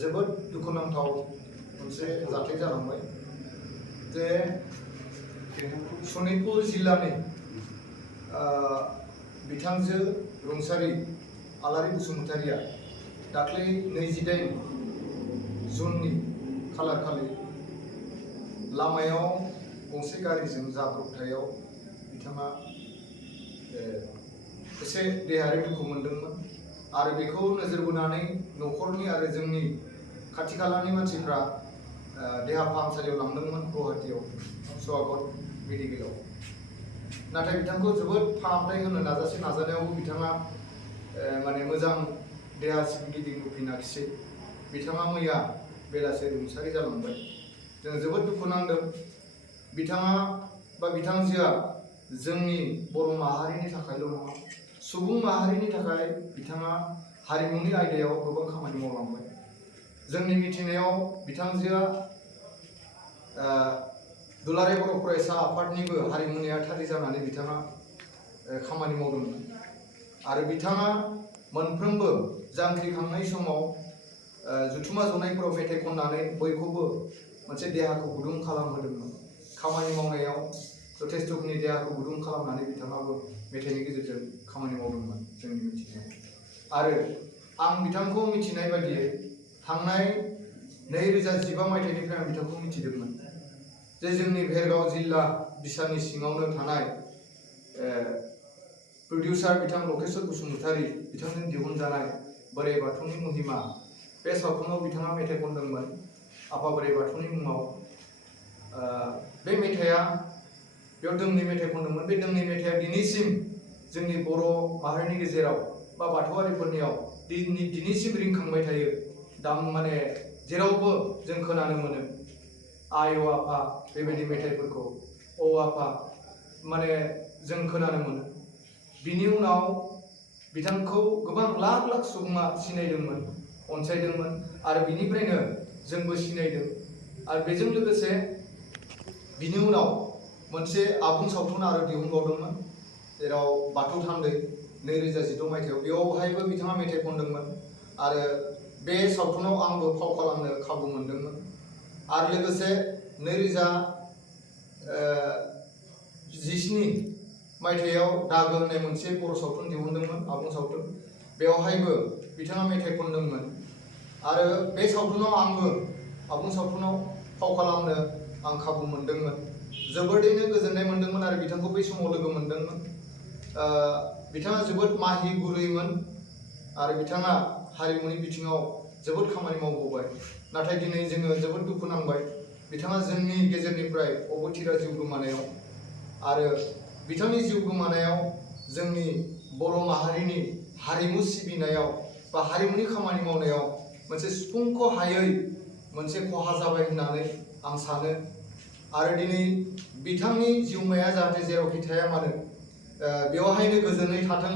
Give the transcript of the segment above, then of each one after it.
जोबोद दुखुनांथाव मोनसे जाथाय जालांबाय जे सनितपुर जिल्लानि बिथांजो रुंसारि आलारि बसुमतारिया दाख्लै 28 जुननि खालार खालि लामायाव गंसे गारिजों जाब्रबथायाव बिथाङा एसे देहायारि दुखु मोनदोंमोन आरो बेखौ नोजोर बोनानै न'खरनि आरो जोंनि खाथि खालानि मानसिफ्रा देहा फाहामसालियाव लांदोंमोन गुवाहाटीयाव स्वागत मेडिकेलाव। नाथाय बिथांखौ जोबोद फाहामथाय होनो नाजानायावबो बिथाङा माने मोजां देहासिम गिदिंबोफिनाखिसै। बिथाङा मैया बेलासे रुंसारि जालांबाय। जों जोबोद दुखु नांदों। बिथाङा बा बिथांजोआ जोंनि बर' माहारिनि थाखायल' नङा, सुबुं माहारिनि थाखाय बिथाङा हारिमुनि आयदायाव गोबां खामानि मावलांबाय। जोंनि मिथिनायाव बिथांजोआ दुलाराय बर' फरायसा आफादनिबो हारिमुनि नेहाथारि जानानै बिथाङा खामानि मावदोंमोन आरो बिथाङा मोनफ्रोमबो जांख्रिखांनाय समाव जुथुमा जनायफोराव मेथाइ खननानै बयखौबो मोनसे देहाखौ गुदुं खालामहोदोंमोन। खामानि मावनायाव जथेस्थ'खिनि देहाखौ गुदुं खालामनानै बिथाङाबो मेथाइनि गेजेरजों खामानि मावदोंमोन जोंनि मिथिनायाव। आरो आं बिथांखौ मिथिनाय बायदियै थांनाय 2015 मायथाइनिफ्राय आं बिथांखौ मिथिदोंमोन जे जोंनि भेरगाव जिल्ला बिसानि सिङावनो थानाय प्रडिउसार बिथां लकेश्वर बसुमतारी बिथांजों दिहुनजानाय बोराइ बाथौनि महिमा बे सावथुनाव बिथाङा मेथाइ खनदोंमोन आफा बोराइ बाथौनि मुङाव। बे मेथाइआ बेयाव दोंनै मेथाइ खनदोंमोन। बे दोंनै मेथाइआ दिनैसिम जोंनि बर' माहारिनि गेजेराव बा बाथौआरिफोरनियाव दिनैसिम रिंखांबाय थायो। माने जेरावबो जों खोनानो मोनो आय' आफा बेबायदि मेथाइफोरखौ अ आफा माने जों खोनानो मोनो। बिनि उनाव बिथांखौ गोबां लाख लाख सुबुङा सिनायदोंमोन, अनसायदोंमोन आरो बिनिफ्रायनो जोंबो सिनायदों। आरो बेजों लोगोसे बिनि उनाव मोनसे आबुं सावथुन आरो दिहुनबावदोंमोन जेराव बाथौ थान्दै 2016 मायथाइयाव बेयावहायबो बिथाङा मेथाइ खनदोंमोन आरो बे सावथुनाव आंबो फाव खालामनो खाबु मोनदोंमोन। आरो लोगोसे 2017 मायथाइयाव दागो होननाय मोनसे बर' सावथुन दिहुनदोंमोन, आबुं सावथुन। बेवहायबो बिथाङा मेथाइ खनदोंमोन आरो बे सावथुनाव आंबो आबुं सावथुनाव फाव खालामनो आं खाबु मोनदोंमोन। जोबोरैनो गोजोननाय मोनदोंमोन आरो बिथांखौ बै समाव लोगो मोनदोंमोन। बिथाङा जोबोद माहि गुरैमोन आरो बिथाङा हारिमुनि बिथिङाव जोबोद खामानि मावबोबाय। नाथाय दिनै जोङो जोबोद दुखु नांबाय बिथाङा जोंनि गेजेरनिफ्राय अबथिरा जिउ गोमानायाव। आरो बिथांनि जिउ गोमानायाव जोंनि बर' माहारिनि हारिमु सिबिनायाव बा हारिमुनि खामानि मावनायाव मोनसे सुफुंख' हायै मोनसे खहा जाबाय होननानै आं सानो। आरो दिनै बिथांनि जिउमाया जाहाथे जेरावखि थाया मानो बेवहायनो गोजोनै थाथों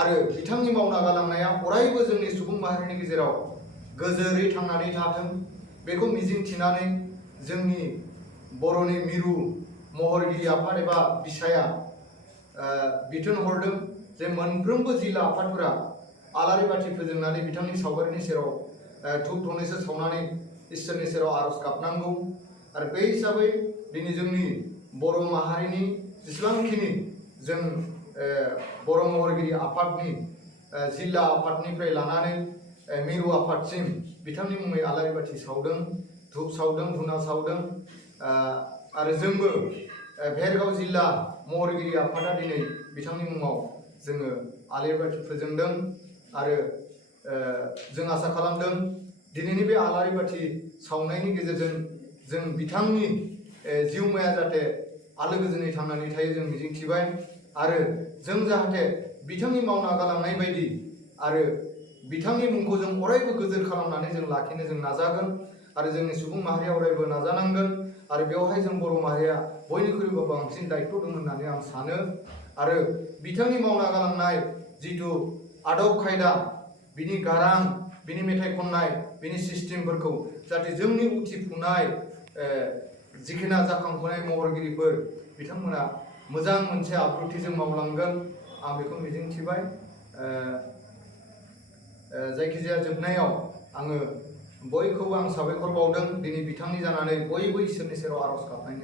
आरो बिथांनि मावना गालांनाया अरायबो जोंनि सुबुं माहारिनि गेजेराव गोजोरै थांनानै थाथों बेखौ मिजिंथिनानै जोंनि बर'नि मिरु महरगिरि आफाद एबा बिसाया बिथोन हरदों जे मोनफ्रोमबो जिल्ला आफादफोरा आलारि बाथि फोजोंनानै बिथांनि सावगारिनि सेराव धुप धुनासो सावनानै इसोरनि सेराव आर'ज गाबनांगौ। आरो बे हिसाबै दिनै जोंनि बर' माहारिनि जेसेबांखिनि जों बर' महरगिरि आफादनि जिल्ला आफादनिफ्राय लानानै मिरु आफादसिम बिथांनि मुङै आलारि बाथि सावदों, धुप सावदों, धुना सावदों। आरो जोंबो भेरगाव जिल्ला महरगिरि आफादा दिनै बिथांनि मुङाव जोङो आलारि बाथि फोजोंदों आरो जों आसा खालामदों दिनैनि बे आलारि बाथि सावनायनि गेजेरजों जों बिथांनि जिउमाया जाहाथे आलो गोजोनै थांनानै थायो जों मिजिंथिबाय। आरो जों जाहाथे बिथांनि मावना गालांनाय बायदि आरो बिथांनि मुंखौ जों अरायबो गोजोर खालामनानै जों लाखिनो जों नाजागोन आरो जोंनि सुबुं माहारिया अरायबो नाजानांगोन। आरो बेवहाय जों बर' माहारिया बयनिख्रुइबो बांसिन दायित्व दं होननानै आं सानो। आरो बिथांनि मावना गालांनाय जिथु आदब खायदा, बिनि गारां, बिनि मेथाइ खननाय, बिनि सिस्टेमफोरखौ जाहाथे जोंनि उथिफुनाय जिखिना जाखांफुनाय महरगिरिफोर बिथांमोना मोजां मोनसे आब्रुथिजों मावलांगोन आं बेखौ मिजिंथिबाय। जायखिजाया जोबनायाव आङो बयखौबो आं साबायखर बावदों दिनै बिथांनि जानानै बयबो इसोरनि सेराव आर'ज गाबनायनि